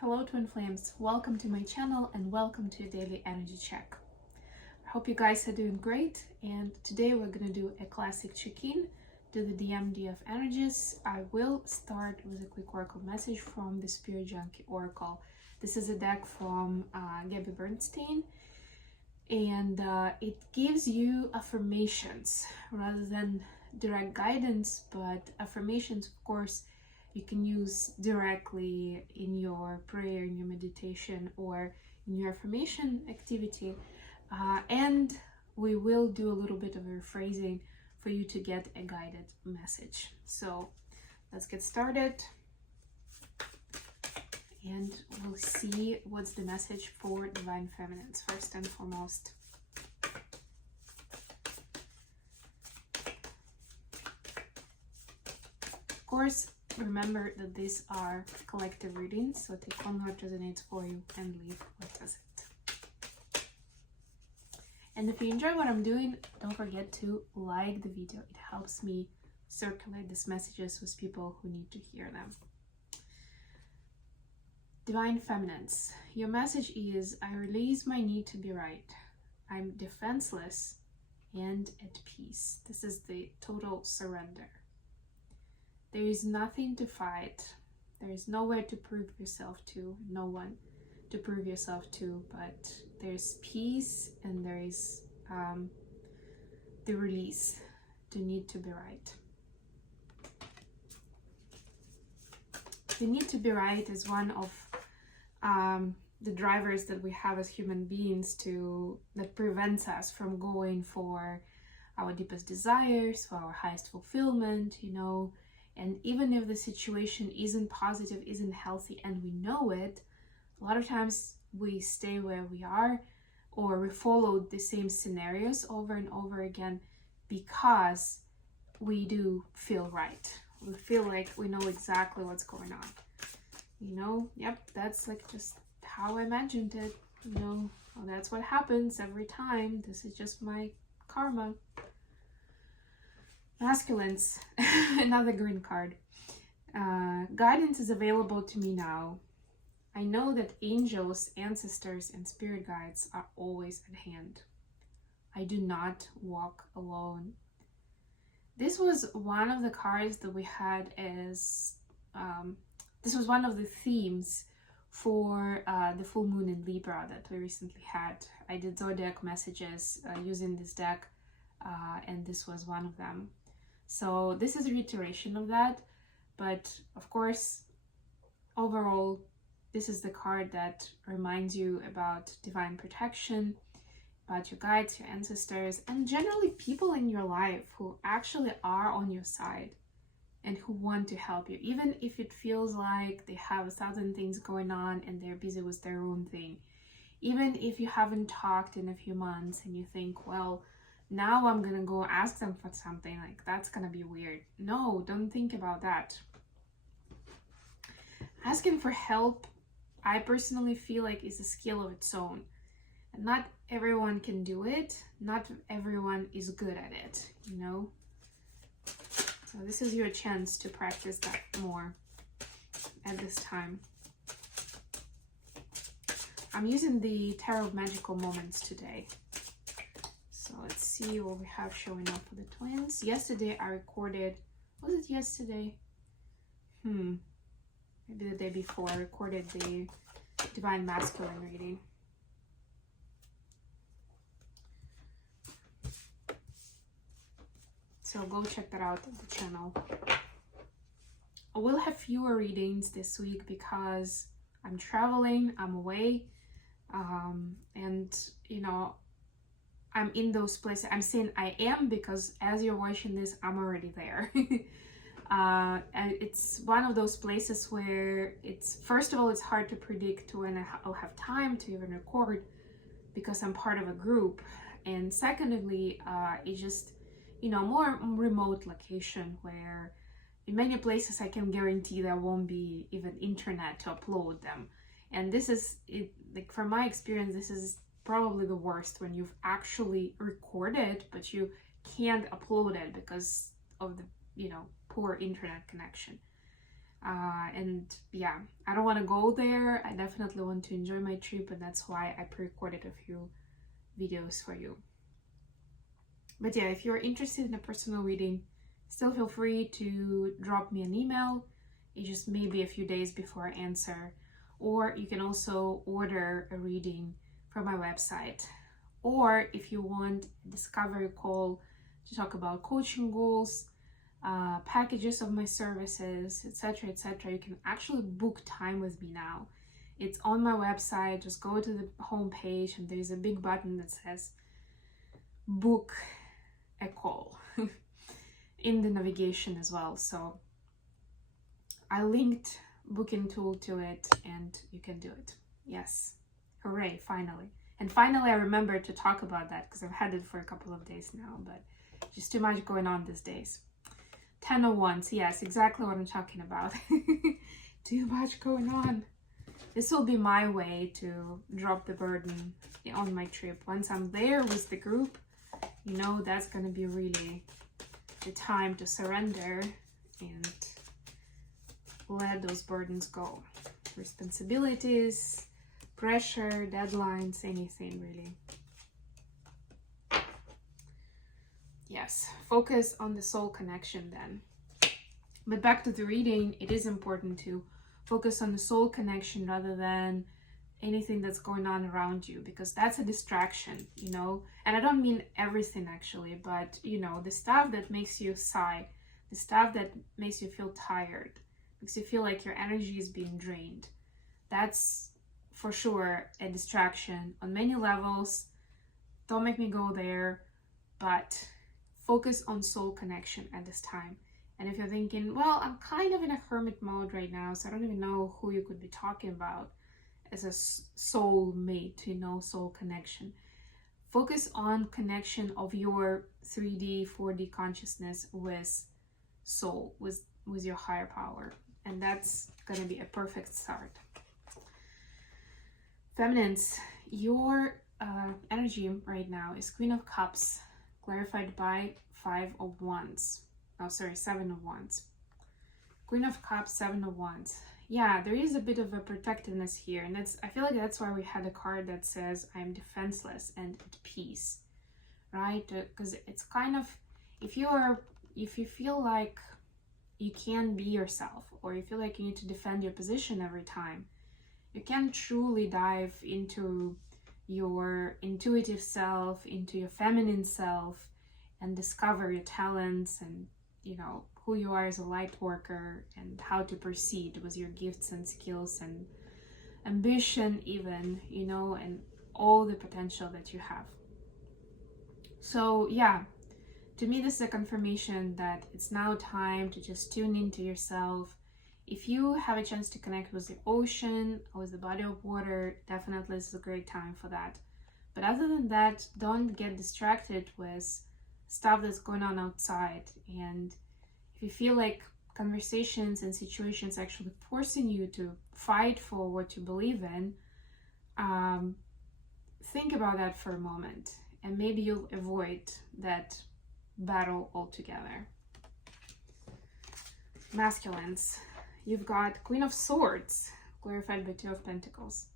Hello Twin Flames, welcome to my channel and welcome to a daily energy check. I hope you guys are doing great, and today we're going to do a classic check-in to the DMD of energies. I will start with a quick oracle message from the Spirit Junkie Oracle. This is a deck from Gabby Bernstein, and it gives you affirmations rather than direct guidance, but affirmations, of course, you can use directly in your prayer, in your meditation, or in your affirmation activity. And we will do a little bit of a rephrasing for you to get a guided message. So let's get started. And we'll see what's the message for Divine Feminines, first and foremost. Of course, remember that these are collective readings, so take on what resonates for you and leave what doesn't. And if you enjoy what I'm doing, don't forget to like the video. It helps me circulate these messages with people who need to hear them. Divine Feminines, your message is: I release my need to be right. I'm defenseless and at peace. This is the total surrender. There is nothing to fight. There is nowhere to prove yourself to, no one to prove yourself to, but there's peace and there is the release to need to be right. The need to be right is one of the drivers that we have as human beings that prevents us from going for our deepest desires, for our highest fulfillment, And even if the situation isn't positive, isn't healthy, and we know it, a lot of times we stay where we are, or we follow the same scenarios over and over again because we do feel right. We feel like we know exactly what's going on. Yep, that's like just how I imagined it. Well, that's what happens every time. This is just my karma. Masculines, another green card. Guidance is available to me now. I know that angels, ancestors, and spirit guides are always at hand. I do not walk alone. This was one of the cards that we had as, this was one of the themes for the full moon in Libra that we recently had. I did zodiac messages using this deck, and this was one of them. So this is a reiteration of that, but of course, overall, this is the card that reminds you about divine protection, about your guides, your ancestors, and generally people in your life who actually are on your side and who want to help you, even if it feels like they have 1,000 things going on and they're busy with their own thing. Even if you haven't talked in a few months and you think, well, now I'm gonna go ask them for something, like that's gonna be weird. No, don't think about that. Asking for help, I personally feel like is a skill of its own. And not everyone can do it. Not everyone is good at it, So this is your chance to practice that more at this time. I'm using the Tarot Magical Moments today. So let's see what we have showing up for the twins. Yesterday I recorded, was it yesterday? Maybe the day before I recorded the Divine Masculine reading. So go check that out on the channel. I will have fewer readings this week because I'm traveling, I'm away, and I'm in those places. I'm saying I am because as you're watching this, I'm already there. And it's one of those places where first of all, it's hard to predict when I'll have time to even record because I'm part of a group. And secondly, it's just, more remote location where in many places I can guarantee there won't be even internet to upload them. And this is, like from my experience, this is probably the worst when you've actually recorded, but you can't upload it because of the, poor internet connection. And yeah, I don't want to go there. I definitely want to enjoy my trip, and that's why I pre-recorded a few videos for you. But yeah, if you're interested in a personal reading, still feel free to drop me an email. It just maybe a few days before I answer. Or you can also order a reading from my website. Or if you want a discovery call to talk about coaching goals, packages of my services, etc., etc., you can actually book time with me now. It's on my website. Just go to the home page and there's a big button that says book a call in the navigation as well. So I linked booking tool to it and you can do it. Yes, hooray, finally. And finally I remembered to talk about that because I've had it for a couple of days now, but just too much going on these days. 10 of Wands, yes, exactly what I'm talking about. Too much going on. This will be my way to drop the burden on my trip. Once I'm there with the group, you know, that's going to be really the time to surrender and let those burdens go. Responsibilities, pressure, deadlines, anything really. Yes, focus on the soul connection then. But back to the reading, it is important to focus on the soul connection rather than anything that's going on around you, because that's a distraction, you know. And I don't mean everything actually, but you know, the stuff that makes you sigh, the stuff that makes you feel tired, makes you feel like your energy is being drained, that's for sure a distraction on many levels. Don't make me go there, but focus on soul connection at this time. And if you're thinking, well, I'm kind of in a hermit mode right now, so I don't even know who you could be talking about as a soul mate, you know, soul connection. Focus on connection of your 3D, 4D consciousness with soul, with your higher power. And that's going to be a perfect start. Feminines, your energy right now is Queen of Cups, clarified by 5 of Wands. Oh, sorry, 7 of Wands. Queen of Cups, 7 of Wands. Yeah, there is a bit of a protectiveness here, and I feel like that's why we had a card that says I am defenseless and at peace, right? Because it's kind of, if you feel like you can't be yourself, or you feel like you need to defend your position every time, you can truly dive into your intuitive self, into your feminine self, and discover your talents and, you know, who you are as a light worker and how to proceed with your gifts and skills and ambition even, you know, and all the potential that you have. So yeah, to me this is a confirmation that it's now time to just tune into yourself. If you have a chance to connect with the ocean or with the body of water, definitely this is a great time for that. But other than that, don't get distracted with stuff that's going on outside. And if you feel like conversations and situations actually forcing you to fight for what you believe in, think about that for a moment, and maybe you'll avoid that battle altogether. Masculines, you've got Queen of Swords, clarified by 2 of Pentacles.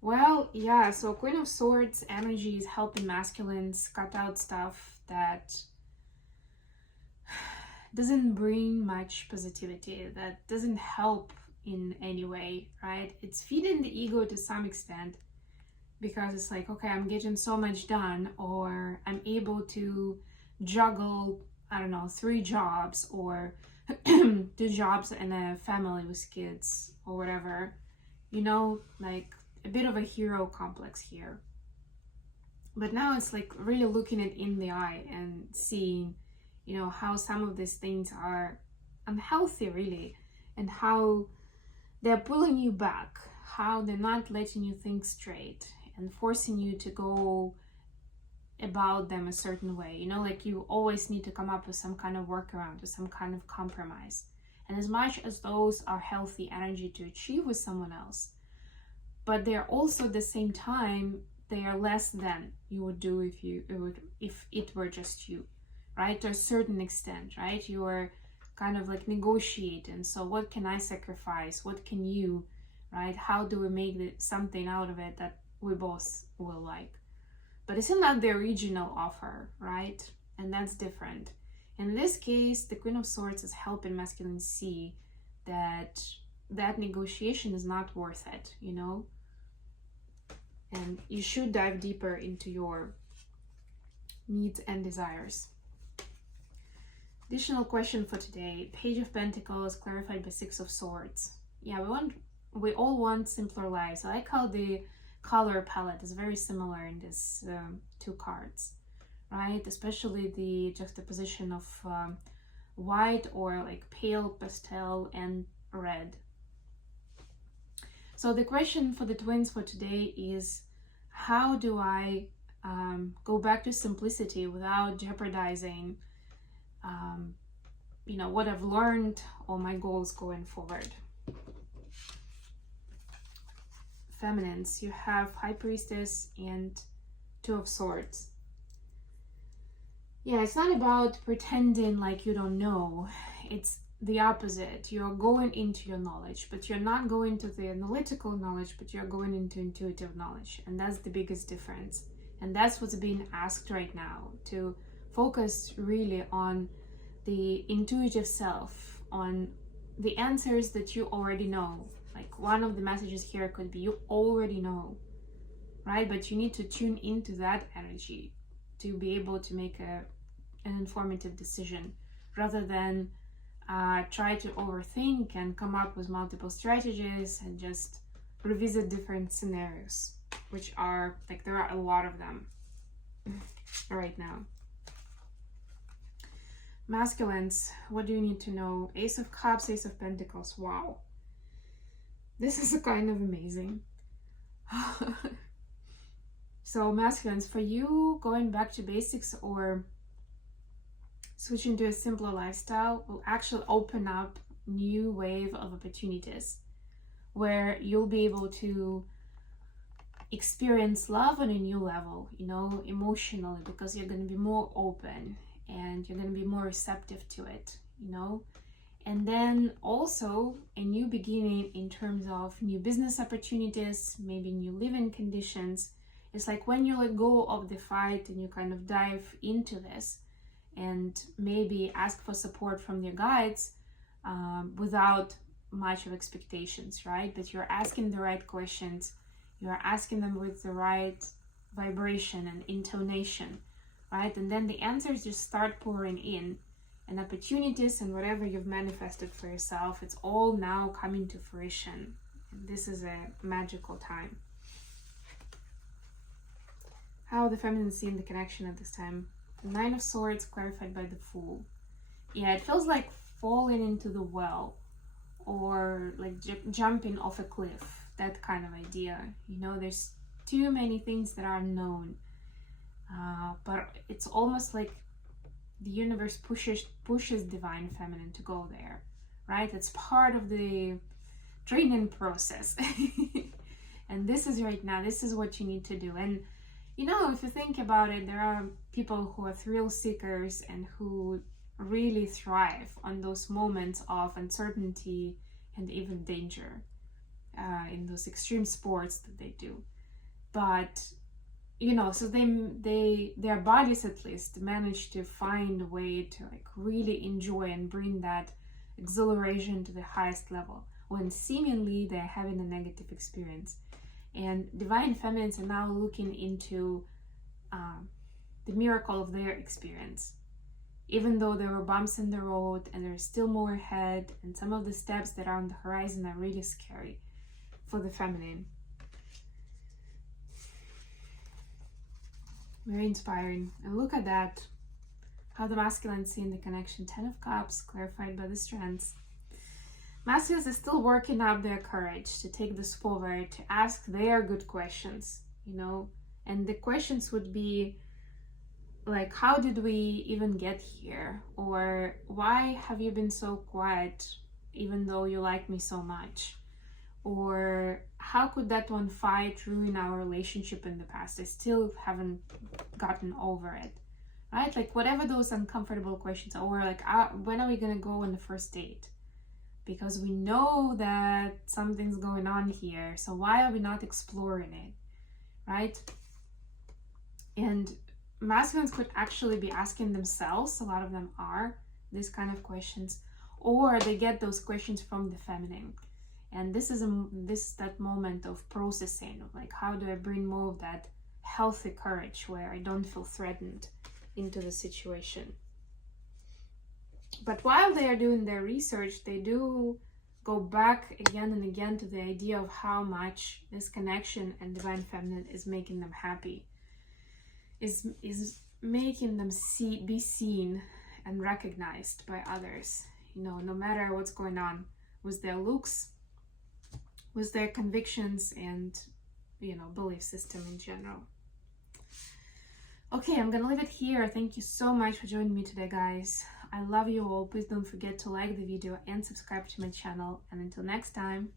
Well, yeah, so Queen of Swords energy is helping masculines cut out stuff that doesn't bring much positivity, that doesn't help in any way, right? It's feeding the ego to some extent, because it's like, okay, I'm getting so much done, or I'm able to juggle, I don't know, 3 jobs, or 2 jobs and a family with kids, or whatever, you know, like a bit of a hero complex here. But now it's like really looking it in the eye and seeing, you know, how some of these things are unhealthy really, and how they're pulling you back, how they're not letting you think straight and forcing you to go about them a certain way, you know, like you always need to come up with some kind of workaround or some kind of compromise. And as much as those are healthy energy to achieve with someone else, but they're also at the same time, they are less than you would do if it were just you, right? To a certain extent, right? You are kind of like negotiating. So what can I sacrifice? What can you, right? How do we make something out of it that we both will like? But it's not the original offer, right? And that's different. In this case, the Queen of Swords is helping masculine see that that negotiation is not worth it, you know? And you should dive deeper into your needs and desires. Additional question for today. Page of Pentacles clarified by Six of Swords. Yeah, we all want simpler lives. I like how the color palette is very similar in these two cards, right? Especially the juxtaposition of white or like pale pastel and red. So the question for the twins for today is, how do I go back to simplicity without jeopardizing you know, what I've learned or my goals going forward? Feminines, you have High Priestess and Two of Swords. Yeah, it's not about pretending like you don't know. It's the opposite. You're going into your knowledge, but you're not going to the analytical knowledge, but you're going into intuitive knowledge. And that's the biggest difference. And that's what's being asked right now, to focus really on the intuitive self, on the answers that you already know. Like one of the messages here could be you already know, right? But you need to tune into that energy to be able to make an informative decision, rather than try to overthink and come up with multiple strategies and just revisit different scenarios, which are like, there are a lot of them right now. Masculines, what do you need to know? Ace of Cups, Ace of Pentacles. Wow, this is kind of amazing. So masculines, for you, going back to basics or switching to a simpler lifestyle will actually open up new wave of opportunities where you'll be able to experience love on a new level, you know, emotionally, because you're going to be more open and you're going to be more receptive to it, you know. And then also a new beginning in terms of new business opportunities, maybe new living conditions. It's like when you let go of the fight and you kind of dive into this and maybe ask for support from your guides without much of expectations, right? But you're asking the right questions. You're asking them with the right vibration and intonation, right? And then the answers just start pouring in, and opportunities and whatever you've manifested for yourself, it's all now coming to fruition. And this is a magical time. How the feminine seeing the connection at this time? The Nine of Swords clarified by the Fool. Yeah, it feels like falling into the well, or like jumping off a cliff, that kind of idea. You know, there's too many things that are unknown, but it's almost like the universe pushes divine feminine to go there, right? It's part of the training process. And this is right now, this is what you need to do. And you know, if you think about it, there are people who are thrill seekers and who really thrive on those moments of uncertainty and even danger in those extreme sports that they do. But you know, so their bodies at least manage to find a way to like really enjoy and bring that exhilaration to the highest level when seemingly they're having a negative experience. And divine feminines are now looking into the miracle of their experience. Even though there were bumps in the road and there's still more ahead, and some of the steps that are on the horizon are really scary for the feminine. Very inspiring. And look at that, how the masculine seeing the connection. 10 of Cups clarified by the Strengths. Masculines are still working up their courage to take this forward, to ask their good questions, you know. And the questions would be like, how did we even get here? Or why have you been so quiet even though you like me so much? Or how could that one fight ruin our relationship in the past? I still haven't gotten over it, right? Like whatever those uncomfortable questions are, or like when are we gonna go on the first date? Because we know that something's going on here, so why are we not exploring it, right? And masculines could actually be asking themselves, a lot of them are, these kind of questions, or they get those questions from the feminine. And this is that moment of processing, of like, how do I bring more of that healthy courage where I don't feel threatened into the situation. But while they are doing their research, they do go back again and again to the idea of how much this connection and divine feminine is making them happy, is making them be seen and recognized by others, you know, no matter what's going on with their looks, with their convictions, and, you know, belief system in general. Okay, I'm gonna leave it here. Thank you so much for joining me today, guys. I love you all. Please don't forget to like the video and subscribe to my channel. And until next time.